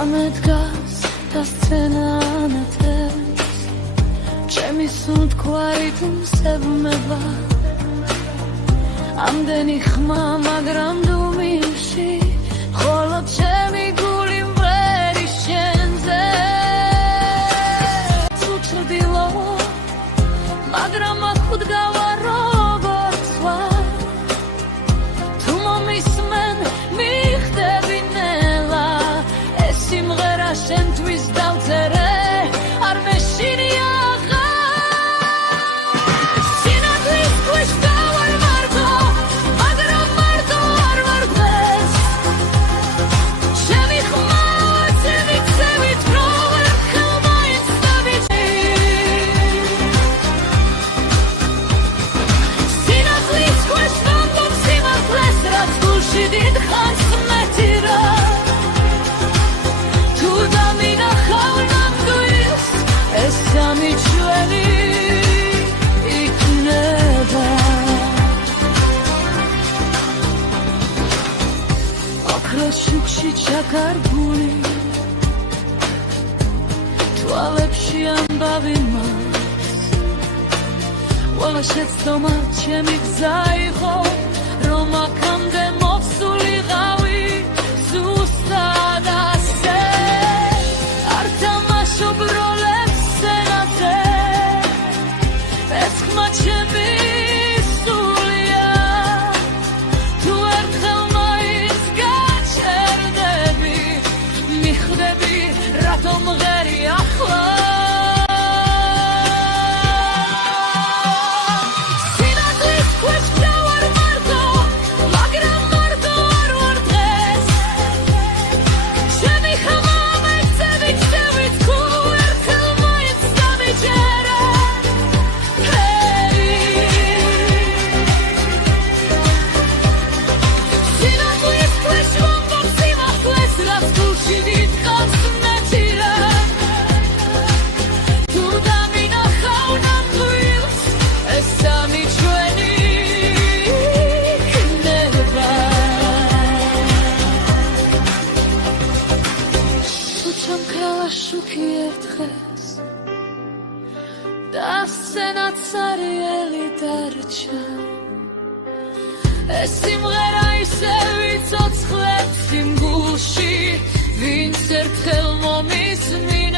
ამედგას და სცენა ანათებს ჩემი სუნთქვარით მსებმება ამდენი ხმა მაგრამ დუმილში ხოლო ჩემი გული მღერი შენზე უჩრდილო მაგრამ ახუდგავა როგორც ვარ თუ მომისმენ მიხდები ნელა ეს სიმღერა შენთვის დავწერე არ მეშინია შუქში ჩაკარგული თვალებში ამბავი მაქვს ყველა შეცდომა ჩემი გზა იყო რომ აქამდე მოვსულიყავი ზუსტად ასე არ თამაშობ როლებს სცენაზე ეს ხმა ჩემი შუქი ერთხეს და სცენაც არიელი დარჩა ეს სიმღერა ისევ იცოცხლებს იმ გულში ვინც ერთხელ მომისმინა